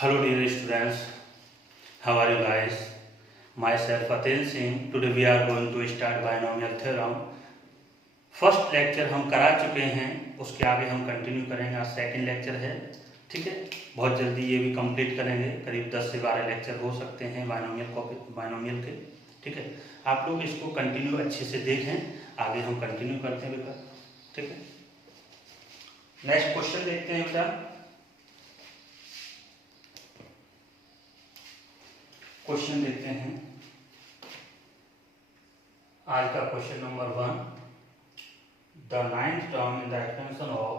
Hello dear students, how are you guys? Myself Aten Singh. Today we are going to start binomial theorem. First lecture हम करा चुके हैं, उसके आगे हम कंटिन्यू करेंगे। आज सेकंड लेक्चर है, ठीक है। बहुत जल्दी ये भी कंप्लीट करेंगे। करीब 10 से 12 लेक्चर हो सकते हैं बाइनोमियल के, ठीक है। आप लोग इसको कंटिन्यू अच्छे से देखें, आगे हम कंटिन्यू करते हैं बेटा, ठीक है। नेक्स्ट क्वेश्चन देखते हैं बेटा। क्वेश्चन देखते हैं आज का question number 1। The ninth term in the expansion of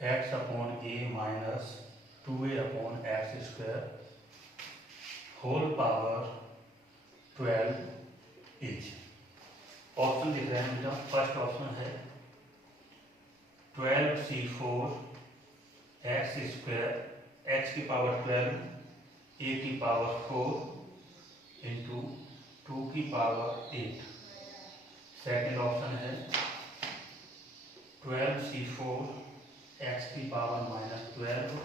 x upon a minus 2a upon x square whole power 12 is. Option दिख रहे हैं बेटा। फर्स्ट ऑप्शन है 12c4 x स्क्वायर x की पावर 12 a की पावर 4 इंटू 2 की power 8। Second option है 12c4 x की पावर माइनस 12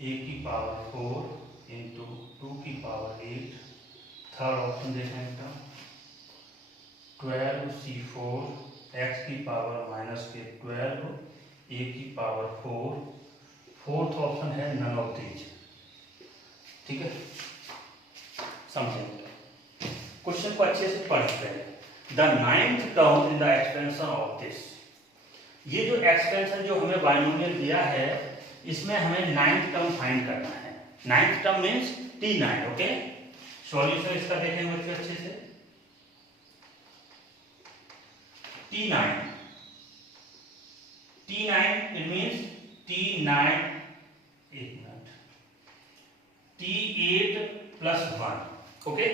a की पावर 4 इंटू 2 की पावर 8। थर्ड ऑप्शन देखें बेटा 12c4 x की पावर माइनस के 12 a की पावर 4। फोर्थ ऑप्शन है नन ऑफ दीज, ठीक है। समझेंगे क्वेश्चन को अच्छे से पढ़ते हैं। The ninth term in the expansion of this. ये जो एक्सपेंशन जो हमें बाइनोमियल दिया है, इसमें हमें नाइन्थ टर्म फाइंड करना है। Ninth term means T9, okay. Solution इसका देखेंगे बच्चों अच्छे से। T9 it means T9 T8 plus 1, okay.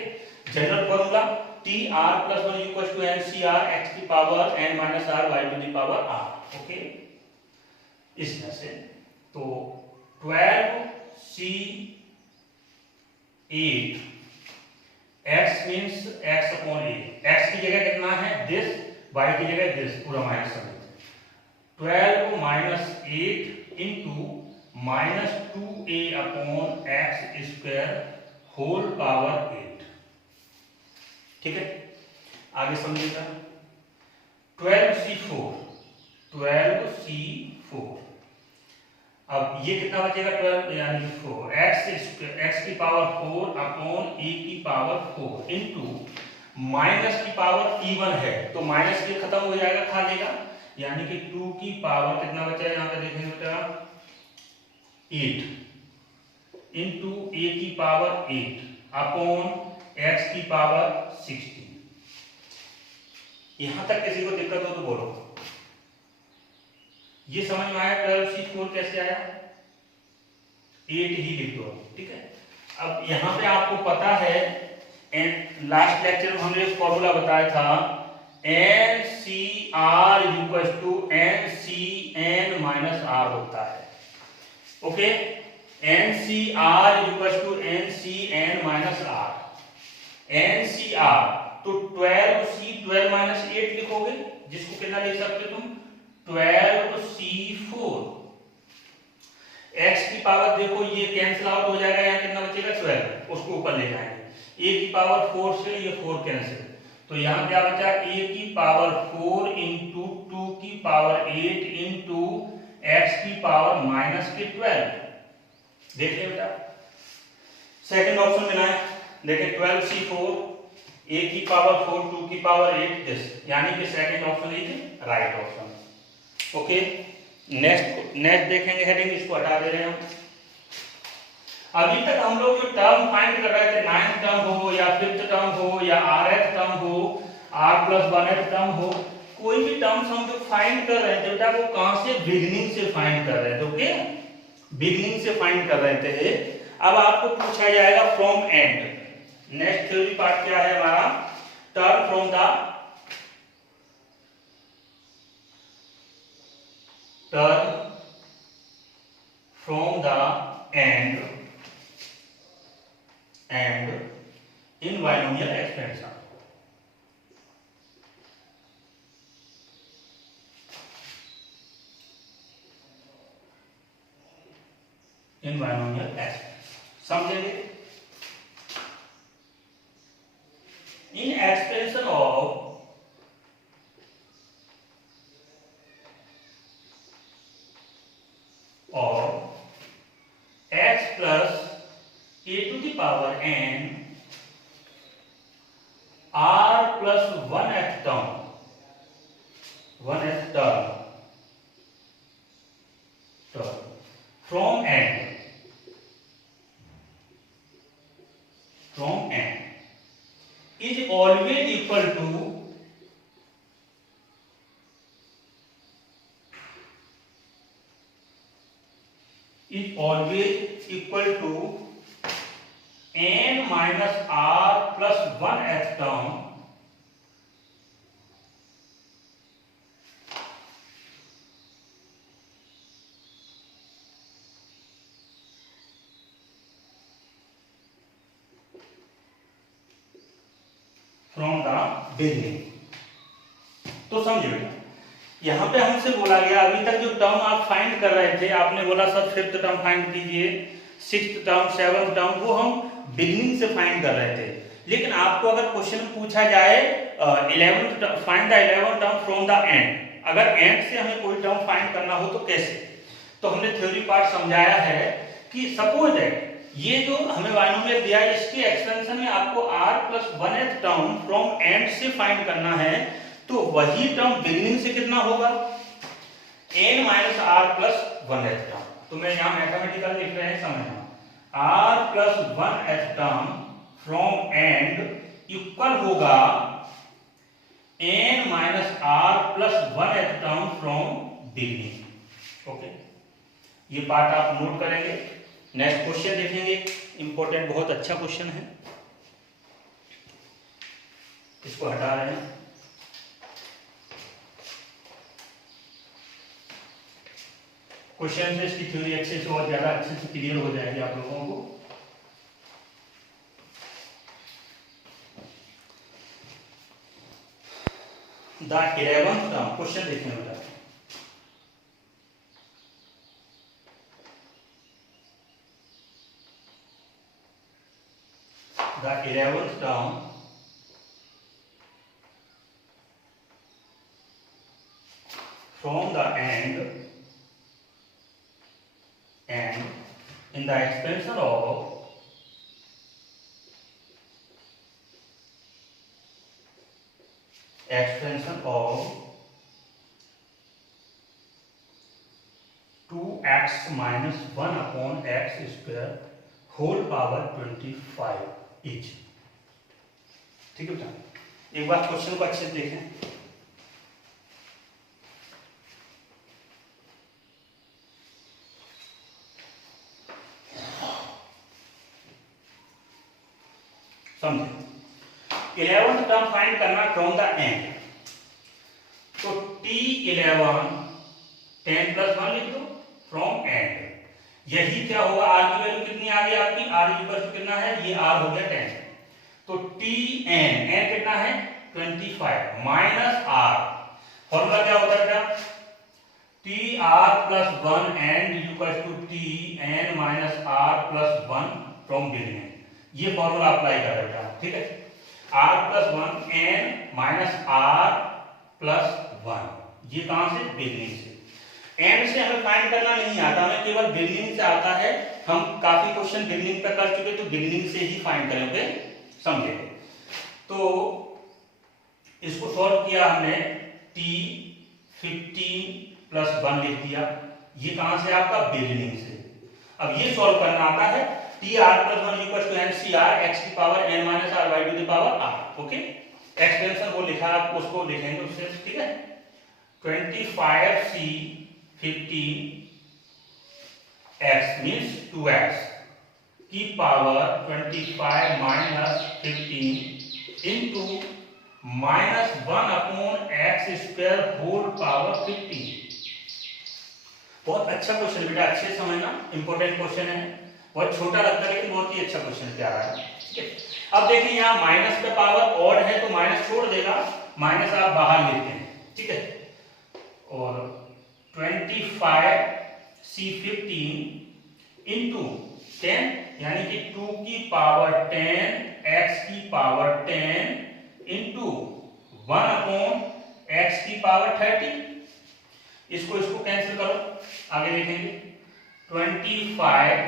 General formula TR plus 1 equal to NCR x की power n minus r y to the power r, okay. इसमें से तो 12c8 x means x upon a। x की जगह कितना है this, y की जगह दिस, पूरा माइनस कर देते। 12 minus 8 into minus 2a upon x square whole power 8, ठीक है। आगे समझिएगा 12c4 अब ये कितना बचेगा 12 यानी 4 x की पावर 4 अपॉन a की पावर 4 इंटू माइनस की पावर e1 है तो माइनस के खत्म हो जाएगा, खा लेगा, यानी कि 2 की पावर कितना बचा है यहाँ पे देखेंगे बेटा 8 इंटू a की पावर 8 अपॉन x की पावर 16। यहां तक किसी को दिक्कत हो तो बोलो। ये समझ में आया 12c4 कैसे आया? 8 ही लिख दो, ठीक है। अब यहां पे आपको पता है लास्ट लेक्चर में हमने एक फॉर्मूला बताया था NCR equal to NCN minus R होता है, okay. NCR equal to NCN minus R। NCR तो 12 माइनस 8 लिखोगे, जिसको कितना लिख सकते हो तुम 12c4। x की पावर देखो ये कैंसिल आउट हो जाएगा, यहाँ कितना बचेगा 12, उसको ऊपर ले जाएंगे। a की पावर 4 से ये 4 कैंसिल, तो यहाँ क्या बचा a की पावर 4 इंटू 2 की पावर 8 इंटू x की पावर माइनस के 12। देखिए बेटा सेकंड ऑप्शन मिला है, देखिए 12c4 a की पावर 4 2 की पावर 8 दिस, यानी कि second option is right option, okay. Next देखेंगे हेडिंग, इसको हटा दे रहे हैं हम। अभी तक हम लोग जो टर्म फाइंड कर रहे थे, नाइन्थ टर्म हो या फिफ्थ टर्म हो या rth टर्म हो, r+1th टर्म हो, कोई भी टर्म्स हम जो फाइंड कर रहे थे बेटा वो कहां से, बिगिनिंग से फाइंड कर रहे थे, ओके। बिगिनिंग से फाइंड कर रहे थे। अब आपको पूछा जाएगा from and. Next theory part क्या है हमारा, term from the term from the end in binomial expansion. In binomial expansion समझेंगे. In expansion of x plus a to the power n r plus 1th term from n is always equal to n minus r plus 1th term from the beginning. तो समझिए बेटा, यहाँ पे हमसे बोला गया अभी तक जो टर्म आप फाइंड कर रहे थे, आपने बोला सर फिफ्थ टर्म फाइंड कीजिए, सिक्स्थ टर्म, सेवंथ टर्म, वो हम बिगिनिंग से फाइंड कर रहे थे. लेकिन आपको अगर क्वेश्चन पूछा जाए find the 11th term from the end, अगर एंड से हमें कोई टर्म फाइंड करना हो तो कैसे, तो हमने थ्योरी पार्ट समझाया है कि सपोज दैट ये जो हमें बाइनोमियल दिया है इसके एक्सटेंशन में आपको r plus 1th term from and से फाइंड करना है, तो वही टर्म बिगिनिंग से कितना होगा, n minus r plus 1th term. तो मैं यहाँ मैथमेटिकल लिख रहे हैं, समझना, r plus 1th term from and equal होगा n minus r plus 1th term from beginning. Okay, ये पार्ट आप नोट करेंगे. नेक्स्ट क्वेश्चन देखेंगे, इंपॉर्टेंट, बहुत अच्छा क्वेश्चन है, इसको हटा रहे हैं. क्वेश्चन से इसकी थ्योरी अच्छे से और ज्यादा अच्छे से क्लियर हो जाएगी आप लोगों को. द 11th टर्म, क्वेश्चन देखें बेटा. The 11th term from the end in the expansion of expansion of 2x minus 1 upon x square whole power 25 etch. ठीक है बेटा, एक बार क्वेश्चन को अच्छे से देखें. समझे, 11th टर्म फाइंड करना फ्रॉम द एंड, तो t11 10 plus 1 लिख दो फ्रॉम एंड. यही क्या होगा, r की वैल्यू कितनी आ गई आपकी, r इक्वल टू कितना है, ये r हो गया 10, तो tn, n कितना है 25 माइनस r, फॉर्मूला क्या होता है बेटा, tr plus 1 and equals to tn minus r plus 1 from beginning. ये फॉर्मूला अप्लाई कर बेटा, ठीक है. r plus 1 n minus r plus 1, ये कहां से, बिगिनिंग से. एंड से हमें फाइंड करना नहीं आता, हमें केवल बिगिनिंग से आता है. हम काफी क्वेश्चन बिगिनिंग पे कर चुके, तो बिगिनिंग से ही फाइंड करेंगे, समझे. तो इसको सॉल्व किया हमने, t 15 plus 1 लिख दिया, ये कहां से आपका, बिगिनिंग से. अब ये सॉल्व करना आता है, tr plus 1 equals to ncr x की power n minus r y to the power r. Okay, extension वो लिखा, आप उसको लिखेंगे उससे, ठीक है. 25c 15 x means 2x की power 25 minus 15 into minus 1 upon x square whole power 15. बहुत अच्छा क्वेश्चन बेटा, अच्छे से समझना, इंपॉर्टेंट क्वेश्चन है, बहुत छोटा लगता है लेकिन बहुत ही अच्छा क्वेश्चन प्यारा है। ठीक है, अब देखिए यहाँ माइनस का पावर ऑड है तो माइनस छोड़ देगा, माइनस आप बाहर लेते हैं। ठीक है, और 25C15 इंटू 10 यानी कि 2 की पावर 10 x की पावर 10 इंटू 1 अपॉन x की पावर 30। इसको कैंसिल करो, आगे लिखेंगे 25C15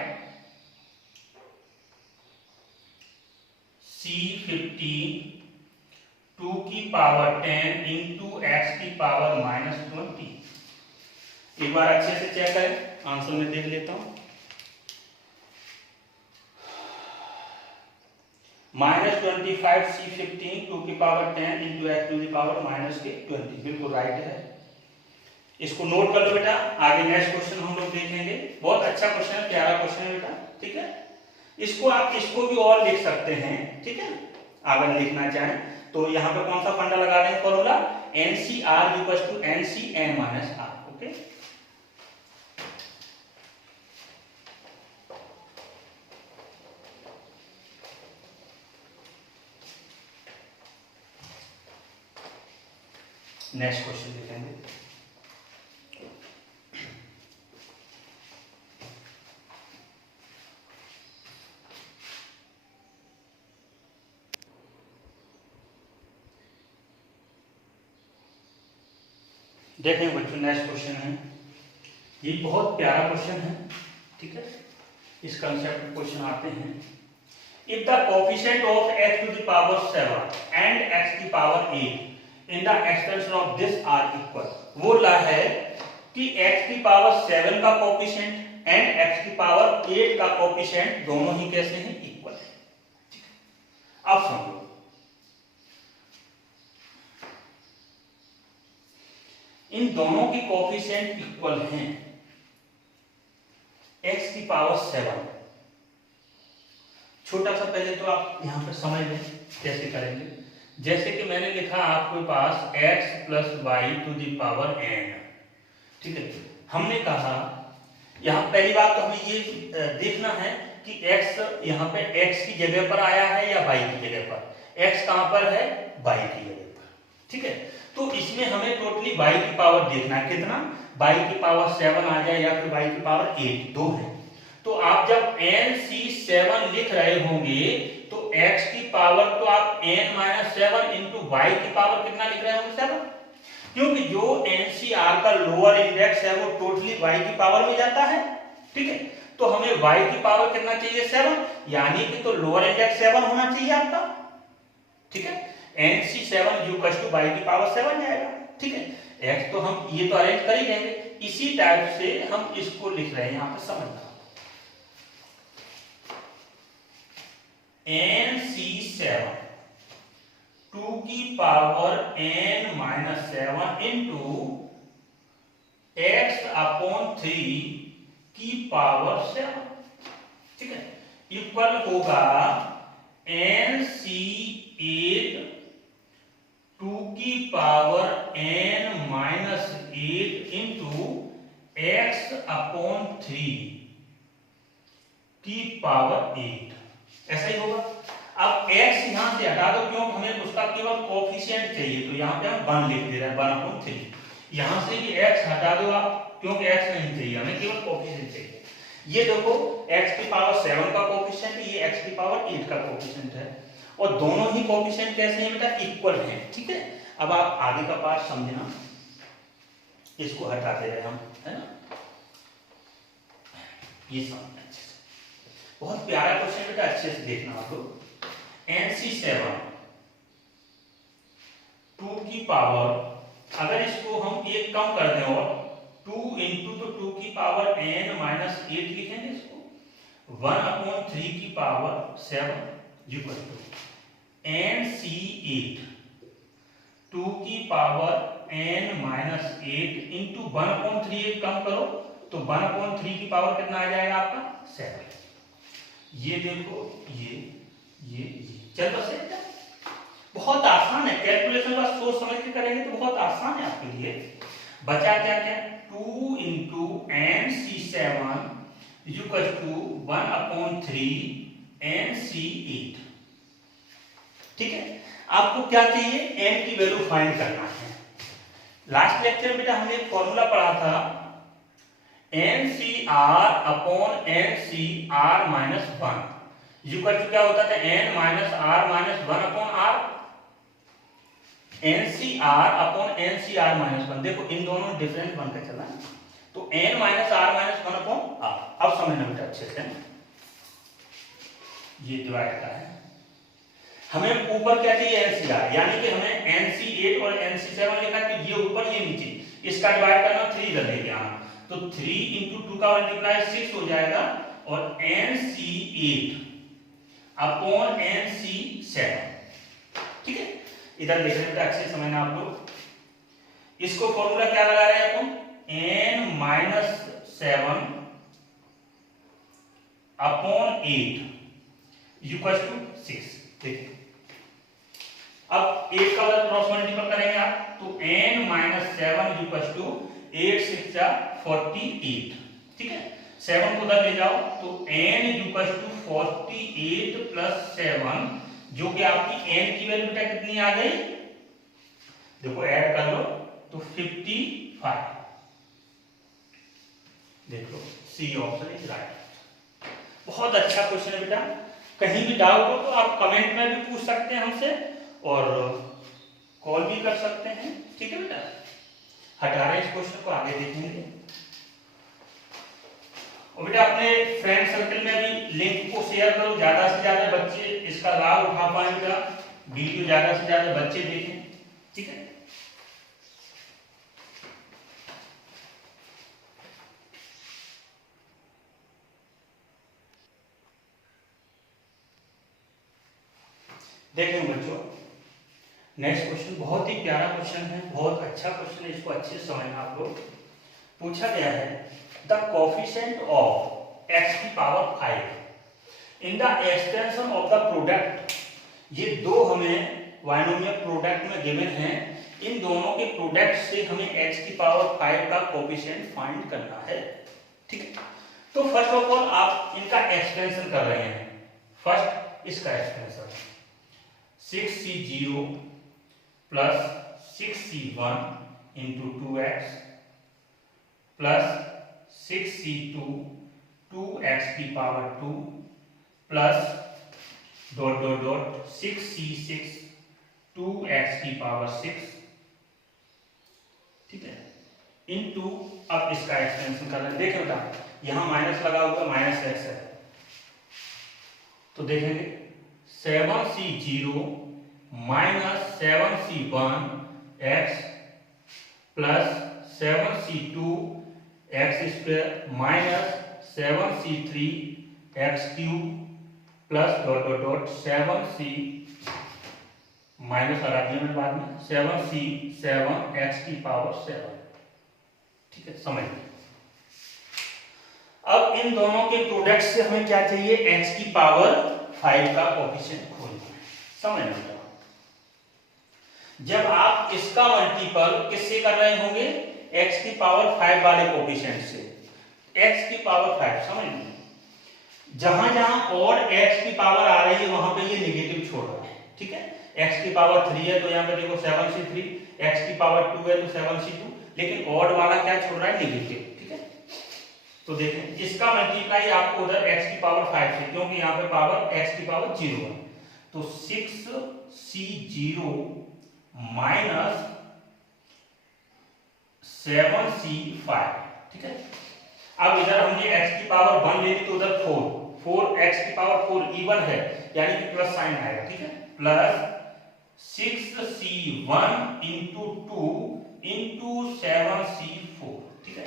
2 की पावर 10 इंटू x की पावर -20। एक बार अच्छे से चेक करें, आंसर में देख लेता हूं। -25C15 2 की power 10 into x to the power -20, बिल्कुल राइट है। इसको नोट कर लो बेटा, आगे नेक्स्ट क्वेश्चन हम लोग देखेंगे। बहुत अच्छा क्वेश्चन है, प्यारा क्वेश्चन है बेटा। ठीक है, इसको आप इसको भी और लिख सकते हैं। ठीक है, अगर लिखना चाहें तो यहाँ पे कौन सा फंडा लगा दें, formula NCR = NCn-R। Okay, next question देखेंगे। देखें बच्चों, नेक्स्ट क्वेश्चन है, ये बहुत प्यारा क्वेश्चन है। ठीक है, इस कंसेप्ट क्वेश्चन आते हैं। If the coefficient of x to the power 7 and x की power 8 in the extension of this are equal, वो ला है कि x की पावर 7 का कोएफिशिएंट एंड x की पावर 8 का कोएफिशिएंट दोनों ही कैसे हैं, इक्वल है। ठीक है, अब समझो, इन दोनों की कोएफिशिएंट इक्वल हैं, x की पावर 7। छोटा सा पहले तो आप यहां पर समझ लें कैसे करेंगे। जैसे कि मैंने लिखा आपके पास x + y to the power n। ठीक है, हमने कहा यहां पहली बात तो हमें ये देखना है कि x यहां पे x की जगह पर आया है या y की जगह पर। x कहां पर है, y की जगह पर। ठीक है, तो इसमें हमें टोटली y की पावर देखना है, कितना, y की पावर 7 आ जाए या फिर y की पावर 8, दो है। तो आप जब NC7 लिख रहे होंगे तो x की पावर तो आप n-7 इंटू y की पावर कितना लिख रहे होंगे, 7, क्योंकि जो NCR का लोअर इंडेक्स है वो टोटली y की पावर में जाता है। ठीक है, तो हमें y की पावर कितना चाहिए, 7, यानी कि तो लोअर इंडेक्स 7 होना चाहिए आपका। ठीक है, NC7 = y की पावर 7 जाएगा। ठीक है, x तो हम ये तो अरेंज कर ही लेंगे, इसी टाइप से हम इसको लिख रहे हैं, यहां पर समझना, NC7 2 की पावर n-7 इंटू x/3 की पावर 7। ठीक है, इक्वल होगा NC8 2 की पावर n-8 इंटू x/3 की पावर 8, ऐसा ही होगा। अब x यहां से हटा दो, क्यों, हमें उसका केवल कोएफिशिएंट चाहिए, तो यहां पे हम 1 लिख दे रहे हैं, 1/3। यहां से भी x हटा दो आप, क्योंकि x नहीं चाहिए, हमें केवल कोएफिशिएंट चाहिए। ये देखो x की पावर 7 का कोएफिशिएंट, ये x की पावर 8 का कोएफिशिएंट है, और दोनों ही कोएफिशिएंट कैसे हैं बेटा, इक्वल हैं। ठीक है, अब आप आगे का पार्ट समझना, इसको हटा दे रहे हम, है ना, ये समझना अच्छे से, बहुत प्यारा क्वेश्चन बेटा, अच्छे से देखना आप लोग। NC7 2 की पावर, अगर इसको हम एक कम कर दें और 2 इंटू, तो 2 की पावर n-8 लिखेंगे इसको, 1/3 की पावर 7 इक्वल टू NC8 2 की पावर n-8 इंटू 1/3, एक कम करो तो 1/3 की पावर कितना आ जाएगा आपका, 7। ये देखो, ये चल बस, बहुत आसान है, कैलकुलेशन का सोच समझ के करेंगे तो बहुत आसान है आपके लिए। बचा क्या क्या, 2 into N C 7 is equal to 1/3 N C 8। ठीक है, आपको क्या चाहिए, एन की वैल्यू फाइंड करना है। लास्ट लेक्चर में बेटा हमने एक फॉर्मूला पढ़ा था, N C R upon N C R minus 1 equal to क्या होता था, N minus R minus 1 upon R, N C R upon N C R minus 1। देखो इन दोनों में डिफरेंस बनकर चला, तो N minus R minus 1 upon R. अब समझना बेटा अच्छे से, ये डिवाइड का है, हमें ऊपर क्या चाहिए, एनसीआर, यानी कि हमें NC8 और NC7 लिखा है, तो ये ऊपर ये नीचे, इसका डिवाइड करना 3 कर देंगे यहाँ, तो 3 इंटू 2 का मल्टीप्लाई 6 हो जाएगा, और NC8 अपॉन NC7। ठीक है, इधर देख रहे हैं, अच्छे से समझना आप लोग। इसको फॉर्मूला क्या लगा रहे हैं अपन, n minus 7 upon 8 equal to 6। देखिए अब 8 का उधर क्रॉस मल्टीपल करेंगे आप, तो n माइनस 7 इक्वल टू 8 6 जा 48। ठीक है, 7 को उधर ले जाओ, तो n इक्वल टू 48 प्लस 7, जो कि आपकी n की वैल्यू बेटा कितनी आ गई, देखो ऐड कर लो, तो 55। देख लो, सी ऑप्शन इज राइट। बहुत अच्छा क्वेश्चन है बेटा, कहीं भी डाउट हो तो आप कमेंट में भी पूछ सकते हैं हमसे, और कॉल भी कर सकते हैं। ठीक है बेटा, हटा रहे इस क्वेश्चन को, आगे देखेंगे। और बेटा अपने फ्रेंड सर्कल में भी लिंक को शेयर करो, ज्यादा से ज्यादा बच्चे इसका लाभ उठा पाए बेटा, वीडियो ज्यादा से ज्यादा बच्चे देखें। ठीक है, देखें बच्चों, नेक्स्ट क्वेश्चन बहुत ही प्यारा क्वेश्चन है, बहुत अच्छा क्वेश्चन है, इसको अच्छे से समझना आप लोग। पूछा गया है, द कोफिशिएंट ऑफ x की power 5 in the extension of the product. ये दो हमें बायनोमियल प्रोडक्ट में गिवन हैं, इन दोनों के प्रोडक्ट से हमें x की पावर 5 का कोफिशिएंट फाइंड करना है। ठीक है, तो फर्स्ट ऑफ ऑल आप इनका एक्सटेंशन कर रहे हैं। फर्स्ट इसका extension 6c0 plus 6c1 into 2x plus 6c2 2x की power 2 plus dot dot dot 6c6 2x की पावर 6। ठीक है, इंटू, अब इसका एक्सटेंशन कर रहे हैं। देखें बेटा, यहां माइनस लगा हुआ माइनस x है, तो देखेंगे 7c0 minus 7c1 x plus 7c2 x square minus 7c3 x cube plus dot dot dot 7c minus लगा दिया मैंने बाद में 7c7 x की पावर 7। ठीक है, समझ लीजिए। अब इन दोनों के प्रोडक्ट से हमें क्या चाहिए, x की पावर 5 का कोफिशिएंट खोजना है। समझ लीजिए, जब आप इसका मल्टीपल किससे कर रहे होंगे, x की पावर 5 वाले कोफिशिएंट से, x की पावर 5, समझ लीजिए, जहां जहां और x की पावर आ रही है वहां पे ये नेगेटिव छोड़ रहा है। ठीक है, x की पावर 3 है तो यहाँ पे देखो 7c3, x की पावर 2 है तो 7c2, लेकिन ऑड वाला क्या छोड़ रहा है, नेगेटिव। ठीक है, तो देखें इसका मल्टीप्लाई आपको उधर x की पावर 5 से, क्योंकि यहाँ पे पावर x की पावर 0 है, तो 6c0 माइनस 7c5। ठीक है, अब इधर हमने x की पावर 1 ले ली, तो उधर 4x की पावर 4 इवन है, यानी कि प्लस साइन आएगा। ठीक है, plus 6c1 into 2 into 7c4। ठीक है,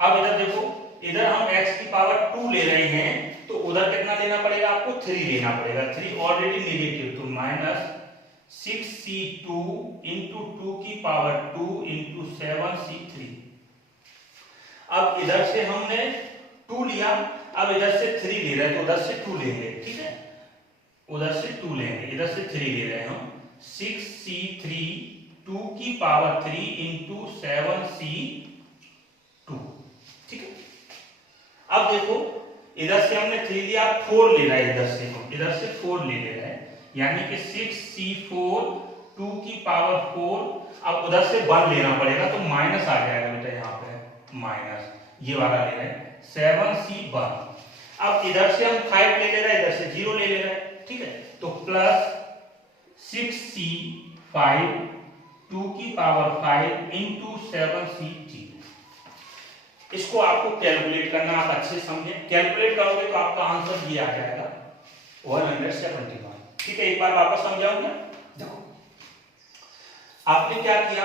अब इधर देखो, इधर हम x की पावर 2 ले रहे हैं, तो उधर कितना लेना पड़ेगा आपको, 3 लेना पड़ेगा। 3 ऑलरेडी नेगेटिव, तो माइनस 6c2 इंटू 2 की पावर 2 इंटू 7c3। अब इधर से हमने 2 लिया, अब इधर से 3 ले रहे हैं, तो उधर से 2 लेंगे। ठीक है, उधर से 2 लेंगे, इधर से 3 ले रहे हैं हम, 6c3 2 की पावर 3 इंटू 7c ठीक है। अब देखो इधर से हमने 3 लिया, 4 ले रहा है, इधर से 4 ले रहे हैं, यानी कि 6c4 2 की पावर 4। अब उधर से 1 लेना पड़ेगा तो माइनस आ जाएगा बेटा, यहाँ पे माइनस ये वाला ले रहे हैं 7c1। अब इधर से हम 5 ले रहे हैं, इधर से 0 ले रहे हैं, ठीक है। तो प्लस 6c5 2 की पावर 5 इंटू 7c0। इसको आपको कैलकुलेट करना, आप अच्छे समझें, कैलकुलेट करोगे तो आपका आंसर ये आ जाएगा 171। ठीक है, एक बार वापस समझाऊंगा। देखो आपने क्या किया,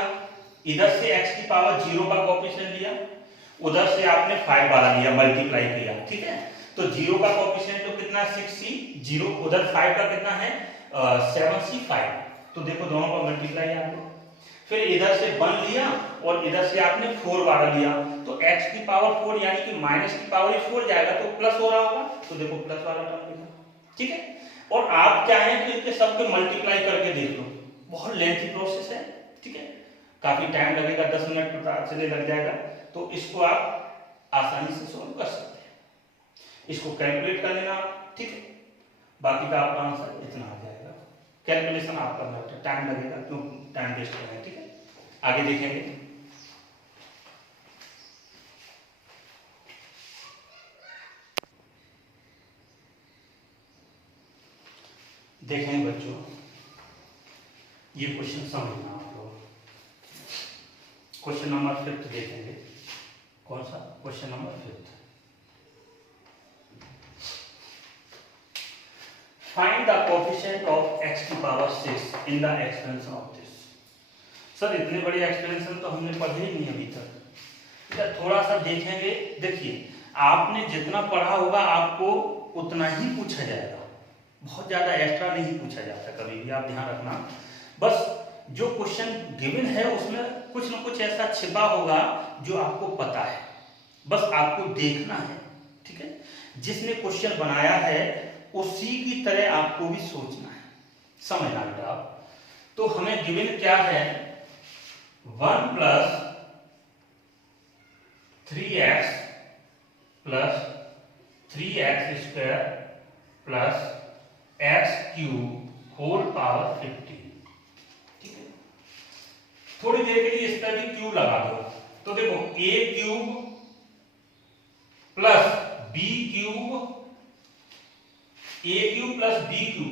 इधर से x की पावर 0 का कोएफिशिएंट लिया, उधर से आपने 5 वाला लिया, मल्टीप्लाई किया, ठीक है। तो 0 का कोएफिशिएंट तो कितना 6c0, उधर 5 का कितना है 7c5। तो देखो दोनों का मल्टीप्लाई आ गया। फिर इधर से 1 लिया और इधर से आपने 4 वाला लिया, तो x की पावर 4 यानी कि माइनस की पावर 4 जाएगा तो प्लस हो रहा होगा, तो देखो प्लस वाला टर्म लिखा, ठीक है। और आप चाहें तो इनके सबके मल्टीप्लाई करके देख लो, बहुत लेंथी प्रोसेस है, ठीक है, काफी टाइम लगेगा, 10 मिनट पता चले लग जाएगा। तो इसको आप आसानी से सॉल्व कर सकते हैं, इसको कैलकुलेट कर लेना, ठीक है। बाकी का आपका आंसर इतना आ जाएगा। कैलकुलेशन आप करना, टाइम लगेगा, क्यों टाइम वेस्ट करना है, ठीक है। आगे देखेंगे। देखेंगे बच्चों, ये क्वेश्चन समझना आप लोग। क्वेश्चन नंबर 5 देखेंगे। कौन सा question number 5? Find the coefficient of x की power 6 in the expansion of this. Sir इतने बड़े एक्सपेंशन तो हमने पढ़े ही नहीं अभी तक, थोड़ा सा देखेंगे। देखिए आपने जितना पढ़ा होगा आपको उतना ही पूछा जाएगा, बहुत ज्यादा एक्स्ट्रा नहीं पूछा जाता कभी भी, आप ध्यान रखना। बस जो क्वेश्चन गिवन है उसमें कुछ न कुछ ऐसा छिपा होगा जो आपको पता है, बस आपको देखना है, ठीक है। जिसने क्वेश्चन बनाया है उसी की तरह आपको भी सोचना है, समझना बेटा आप। तो हमें गिवन क्या है, 1 + 3x + 3x² + x³ whole power 15, ठीक है। थोड़ी देर के लिए इस तरह की क्यूब लगा दो, तो देखो a³ + b³ + b³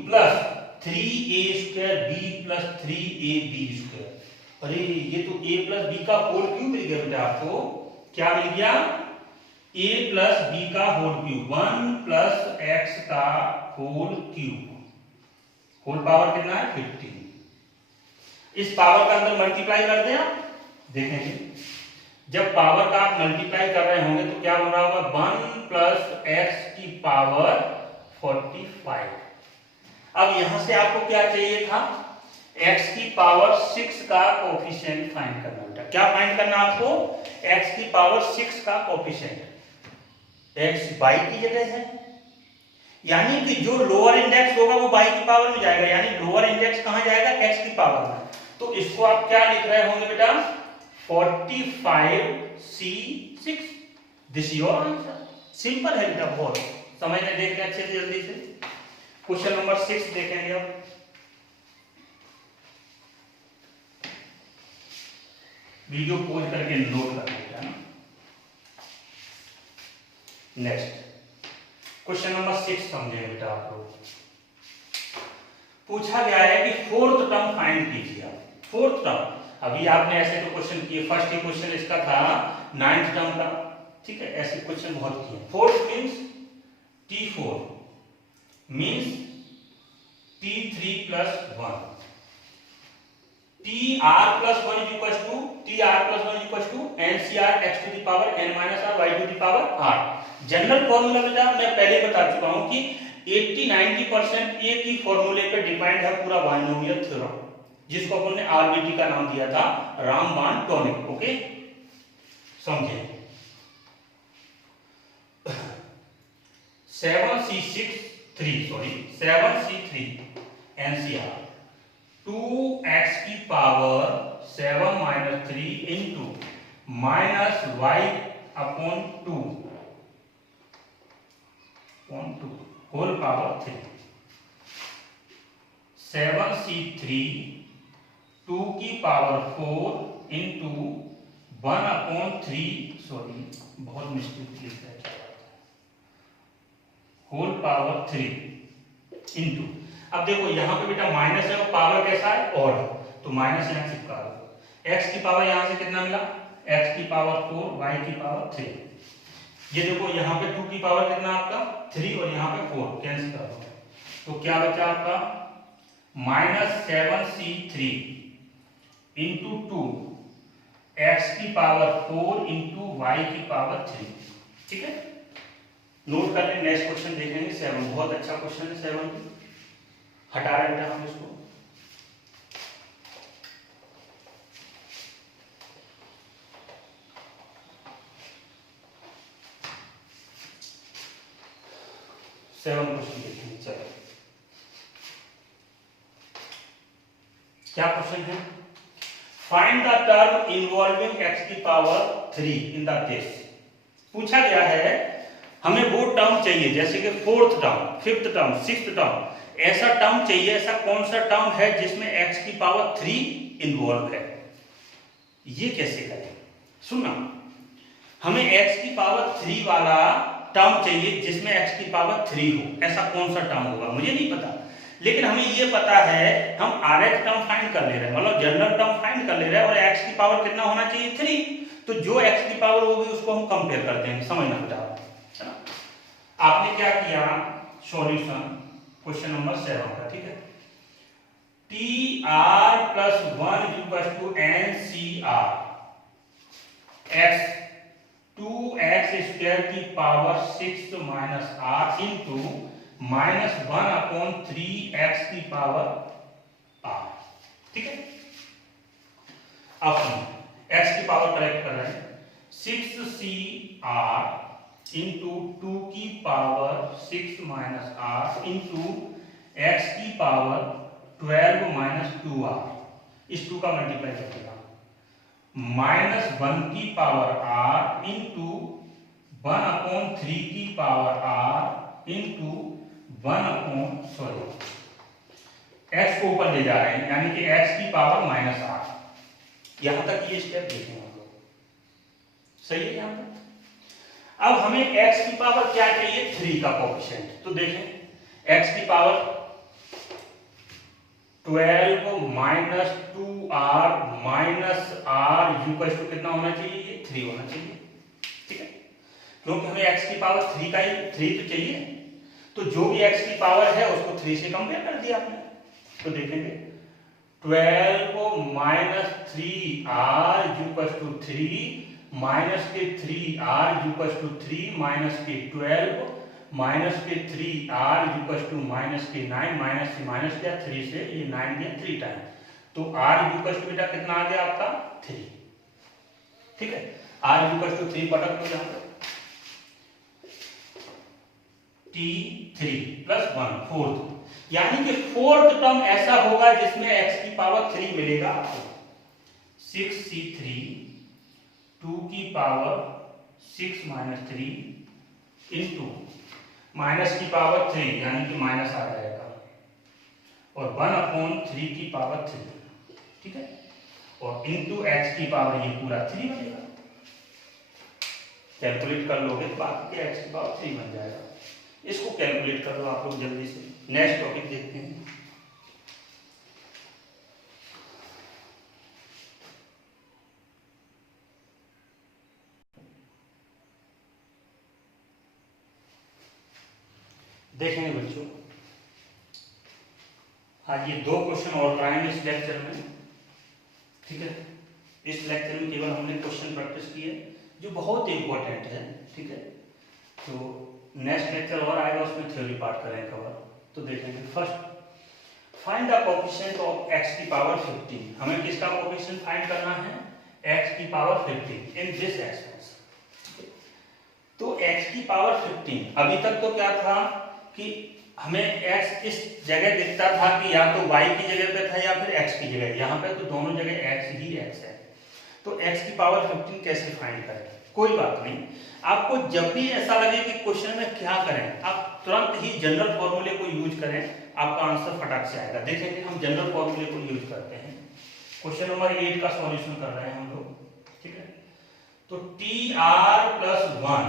+ 3a² b + 3ab²। अरे ये तो a + b का होल क्यूब मिल गया बेटा, आपको क्या मिल गया, a + b का होल क्यूब, 1 + x का होल क्यूब, होल पावर कितना है 15। इस पावर का अंदर मल्टीप्लाई कर दें आप, देखेंगे जब पावर का आप मल्टीप्लाई कर रहे होंगे तो क्या बन रहा होगा, 1 + x की पावर 45। अब यहां से आपको क्या चाहिए था, x की पावर 6 का कोएफिशिएंट फाइंड करना बेटा। क्या फाइंड करना आपको, x की पावर 6 का कोएफिशिएंट। x y की जगह है, यानी कि जो लोअर इंडेक्स होगा वो y की पावर में जाएगा, यानी लोअर इंडेक्स कहां जाएगा, x की पावर में। तो इसको आप क्या लिख रहे होंगे बेटा, 45c6। This your answer. Simple है बेटा, बहुत समझने देखते अच्छे से जल्दी से। क्वेश्चन नंबर 6 देखेंगे अब। वीडियो पॉज करके नोट कर लेते हैं ना। नेक्स्ट क्वेश्चन नंबर 6 समझेंगे बेटा आप लोग। पूछा गया है कि 4th टर्म फाइंड कीजिए आप। 4th टर्म, अभी आपने ऐसे तो क्वेश्चन किए, फर्स्ट ही क्वेश्चन इसका था 9th टर्म का, ठीक है, ऐसे क्वेश्चन बहुत किए। 4th means t4 means t3 + 1, tr + 1 = ncr x⁴ n - r/y⁴ general formula बेटा मैं पहले बता चुका हूं कि 80-90% एक ही फॉर्मूले पे डिपेंड है पूरा बायनोमियल थ्योरम, जिसको अपन ने आरबीटी का नाम दिया था, रामबाण टॉनिक। ओके समझे। 7c3 NCR 2x की power 7 - 3 into -y upon two whole power 3, 7c3 2 की पावर 4 इंटू 1/3, सॉरी बहुत मिस्टेक लिखा है, होल पावर 3 इंटू, अब देखो यहाँ पे बेटा माइनस है और पावर कैसा है और, तो माइनस यहाँ चिपका दो, x की पावर यहाँ से कितना मिला, x की पावर 4 y की पावर 3, ये देखो यहाँ पे 2 की पावर कितना आपका 3 और यहाँ पे 4 कैंसिल कर दो, तो क्या बचा आपका -7c3 इंटू 2 x की पावर 4 इंटू y की पावर 3, ठीक है। नोट कर लें, नेक्स्ट क्वेश्चन देखेंगे 7, बहुत अच्छा क्वेश्चन है 7, हटा रहे हैं हम इसको। सेवन क्वेश्चन देखेंगे, चलो क्या क्वेश्चन है, find the term involving x की पावर 3 इन द केस, पूछा गया है हमें वो टर्म चाहिए जैसे कि 4th term, 5th term, 6th term, ऐसा टर्म चाहिए, ऐसा कौन सा टर्म है जिसमें x की पावर 3 इन्वॉल्व है, ये कैसे करें, सुनना, हमें x की पावर 3 वाला टर्म चाहिए जिसमें x की पावर 3 हो, ऐसा कौन सा टर्म होगा मुझे नहीं पता, लेकिन हमें ये पता है हम rth टर्म फाइंड कर ले रहे हैं, मतलब जनरल टर्म फाइंड कर ले रहे हैं और x की पावर कितना होना चाहिए 3, तो जो x की पावर होगी उसको हम कंपेयर कर देंगे, समझना बेटा, है ना। आपने क्या किया, सॉल्यूशन क्वेश्चन नंबर 7 का, ठीक है, tr plus 1 equal to ncr x 2x square की power 6 minus r into -1/3x की पावर r, ठीक है। अब x की पावर करेक्ट कर रहे हैं, 6cr इंटू 2 की power 6 minus r into x की पावर 12 माइनस 2r, इस 2 का मल्टीप्लाई करेगा, -1 की पावर r इंटू 1/3 की पावर r इंटू 1 x को ऊपर ले जा रहे हैं, यानी कि x की पावर -r, यहां तक ये स्टेप देखें हम लोग, सही है यहां तक। अब हमें x की पावर क्या चाहिए 3 का कोएफिशिएंट, तो देखें x की power 12 minus 2r minus r equal to कितना होना चाहिए, ये 3 होना चाहिए, ठीक है, क्योंकि हमें x की पावर 3 का ही 3 तो चाहिए, तो जो भी x की पावर है उसको 3 से कंपेयर कर दिया आपने, तो देखेंगे 12 minus 3r equal to 3 minus के 3r इक्वल टू 3 माइनस के 12 माइनस के 3r इक्वल टू माइनस के 9 माइनस से माइनस किया 3 से, ये 9 गया 3 टाइम, तो r इक्वल टू बेटा कितना आ गया आपका 3, ठीक है, r इक्वल टू 3 पटक दो यहाँ पर, t3 प्लस 1 4th, यानी कि 4th टर्म ऐसा होगा जिसमें x की पावर 3 मिलेगा आपको, 6c3 2 की पावर 6 माइनस 3 इंटू माइनस की पावर 3 यानी कि माइनस आ जाएगा और 1/3 की पावर 3, ठीक है, और इंटू x की पावर ये पूरा 3 बनेगा, कैलकुलेट कर लोगे तो बाकी के x की पावर 3 बन जाएगा, इसको कैलकुलेट कर लो आप लोग जल्दी से। नेक्स्ट टॉपिक देखते हैं, देखेंगे बच्चों आज ये 2 क्वेश्चन और कराएंगे इस लेक्चर में, ठीक है, इस लेक्चर में केवल हमने क्वेश्चन प्रैक्टिस किए जो बहुत इंपॉर्टेंट है, ठीक है, तो नेक्स्ट लेक्चर और आएगा उसमें थ्योरी पार्ट करेंगे कवर, तो देखेंगे। First find the coefficient of x की पावर 15, हमें किसका कोएफिशिएंट फाइंड करना है x की पावर 15 इन दिस एक्सप्रेशन, तो x की पावर 15, अभी तक तो क्या था कि हमें x इस जगह दिखता था कि या तो y की जगह पे था या फिर x की जगह, यहाँ पे तो दोनों जगह x ही x है, तो x की पावर 15 कैसे फाइंड करें, कोई बात नहीं, आपको जब भी ऐसा लगे कि क्वेश्चन में क्या करें, आप तुरंत ही जनरल फॉर्मूले को यूज करें, आपका आंसर फटाक से आएगा। देखेंगे हम जनरल फॉर्मूले को यूज करते हैं। क्वेश्चन नंबर 8 का सॉल्यूशन कर रहे हैं हम लोग, ठीक है। तो TR+1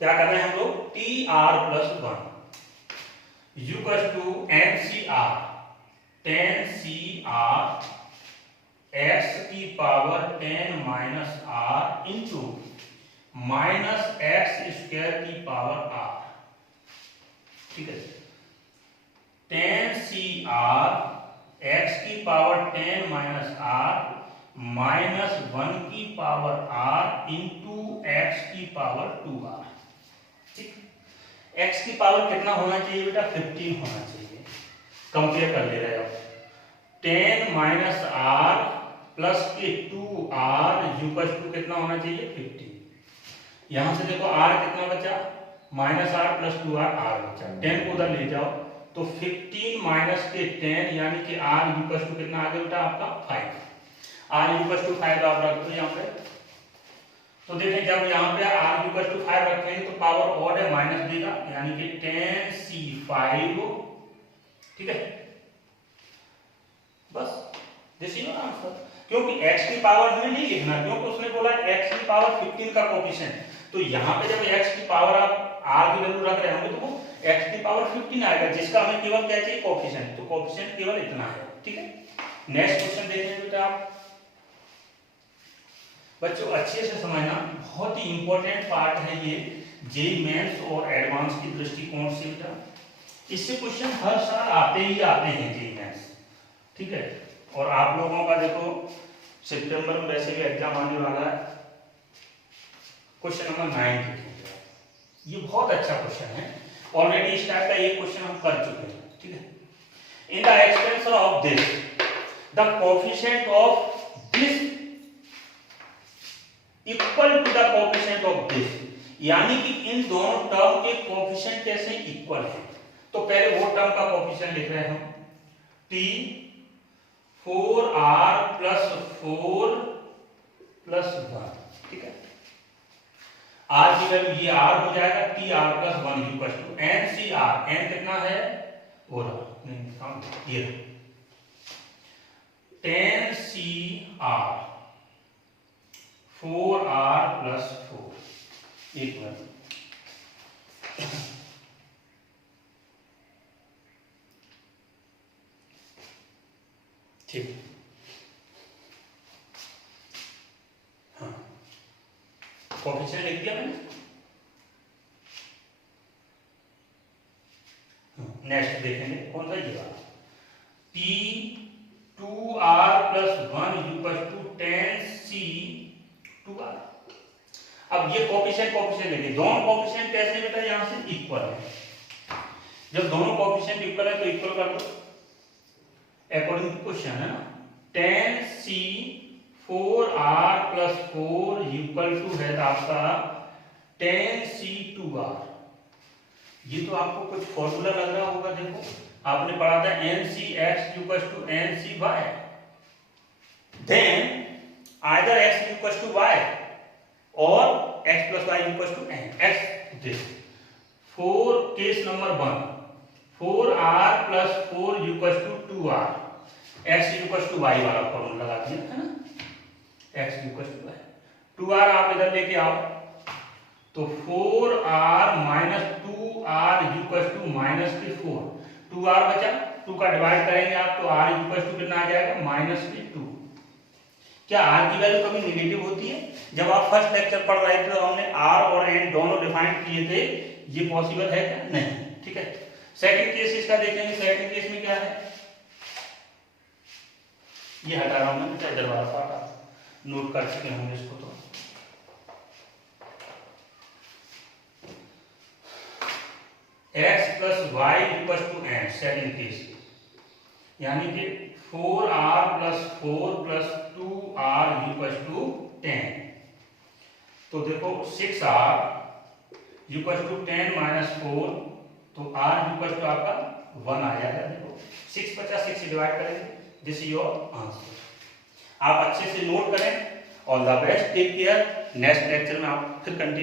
क्या कर रहे हैं हम लोग, TR+1 equal to NCR 10CR x की power 10 minus r into minus x square की पावर r, ठीक है। 10CR x की पावर 10 माइनस r माइनस 1 की पावर r इंटू एक्स की पावर 2r, ठीक। x की पावर कितना होना चाहिए बेटा, 15 होना चाहिए। कंपेयर कर ले रहे हो, 10 माइनस r प्लस के 2r इक्वल टू कितना होना चाहिए, 15। यहां से देखो r कितना बचा, minus r plus 2r, r बचा, 10 को उधर ले जाओ तो 15 माइनस के 10 यानी कि r इक्वल टू कितना आ गया बेटा आपका 5। r इक्वल टू 5 आप रख दो यहाँ पे। तो देखें जब यहाँ पे r इक्वल टू 5 रखेंगे तो पावर ऑड है, माइनस देगा, यानी कि 10c5, ठीक है। बस दिस इज योर आंसर। क्योंकि x की पावर हमें नहीं लिखना, क्योंकि उसने बोला x की पावर 15 का कोएफिशिएंट, तो यहाँ पे जब x की पावर आप r की वैल्यू रख रहे होंगे तो वो x की पावर 15 आएगा, जिसका हमें केवल क्या चाहिए, कोएफिशिएंट। तो कोएफिशिएंट केवल इतना है, ठीक है। नेक्स्ट क्वेश्चन देखें बेटा आप बच्चों, अच्छे से समझना, बहुत ही इंपॉर्टेंट पार्ट है ये जेईई मेंस और एडवांस की दृष्टिकोण से बेटा। इससे क्वेश्चन हर साल आते ही आते हैं जेईई मेंस, ठीक है। और आप लोगों का देखो सितंबर में वैसे भी एग्जाम आने वाला है। क्वेश्चन नंबर 9 ये बहुत अच्छा क्वेश्चन है, ऑलरेडी इस टाइप का ये क्वेश्चन हम कर चुके हैं, ठीक है। In the extension of this the coefficient of this equal to the coefficient of this, यानी कि इन दोनों टर्म के कोएफिशिएंट कैसे इक्वल है। तो पहले वो टर्म का कोएफिशिएंट लिख रहे हैं हम, t 4r प्लस 4 प्लस 1, ठीक है। r की वैल्यू ये r हो जाएगा, tr plus 1 equal to NCR, n कितना है, और ये 10CR 4r प्लस 4 इक्वल, ठीक। हाँ, कोएफिशिएंट लिख दिया मैंने। नेक्स्ट देखेंगे कौन सा, ये वाला t 2r plus 1 equal to 10c2r। अब ये कोएफिशिएंट लेंगे, दोनों कोएफिशिएंट कैसे बेटा, यहां से इक्वल है। जब दोनों कोएफिशिएंट इक्वल है तो इक्वल कर दो अकॉर्डिंग टू क्वेश्चन, है ना। 10c4r प्लस 4 इक्वल टू है आपका 10c2r। ये तो आपको कुछ फॉर्मूला लग रहा होगा, देखो आपने पढ़ा था NCX equal to NCY, then either x equal to y और x plus y equal to n। x this 4 case number 1 4r plus 4 equal to 2r, x equal to y वाला फॉर्मूला लगा दिया, है ना। x equal to y, 2r आप इधर लेके आओ तो 4r minus 2r equal to minus के 4, 2r बचा, 2 का डिवाइड करेंगे आप तो r इक्वल टू कितना आ जाएगा, माइनस के 2। क्या r की वैल्यू कभी नेगेटिव होती है? जब आप फर्स्ट लेक्चर पढ़ रहे थे तो हमने r और n दोनों डिफाइन किए थे, ये पॉसिबल है क्या? नहीं, ठीक है। सेकंड केस इसका देखेंगे, सेकंड केस में क्या है, ये हटा रहा हूं मैं, इधर वाला पार्ट नोट कर चुके होंगे इसको। तो x plus y equal to n, second case, यानी कि 4r plus 4 plus 2r equal to 10। तो देखो 6r इक्वल टू 10 माइनस 4, तो r इक्वल टू आपका 1 आ जाएगा। देखो 6 50 6 से डिवाइड करेंगे, दिस इज योर आंसर। आप अच्छे से नोट करें all the best, take care. Next lecture में आप फिर कंटिन्यू